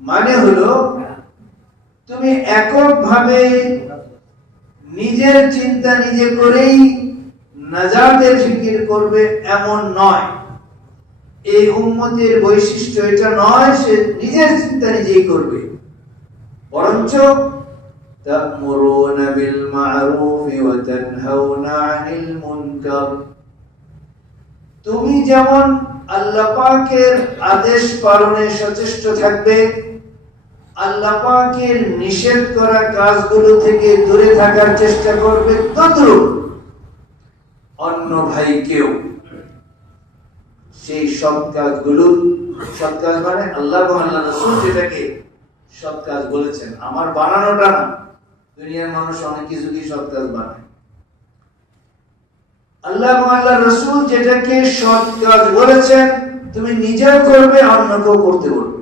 মানে হলো তুমি এককভাবে নিজের চিন্তা নিজে করেই নাজাতের ফিকির করবে এমন নয়। এই উম্মতের বৈশিষ্ট্য এটা নয় সে নিজের চিন্তা নিজেই করবে, বরঞ্চ তা'মুরুনা বিল মা'রুফি ওয়া তানহাউনা আনিল মুনকার, তুমি যেমন আল্লাহ পাকের আদেশ পালনে সচেষ্ট থাকবে, আল্লাহ পাকের নিষেধ করা কাজগুলো থেকে দূরে থাকার চেষ্টা করবে, তদ্রূপ অন্য ভাইকেও সেই সৎ কাজগুলো, সৎ কাজ মানে আল্লাহ এবং আল্লাহ রাসূল যেটাকে সৎ কাজ বলেছেন, আমার বানানোটা না। দুনিয়ার মানুষ অনেক কিছুকে সৎ কাজ বানায়। আল্লাহ এবং আল্লাহ রাসূল যেটাকে সৎ কাজ বলেছেন তুমি নিজেও করবে, অন্যকেও করতে বলবে।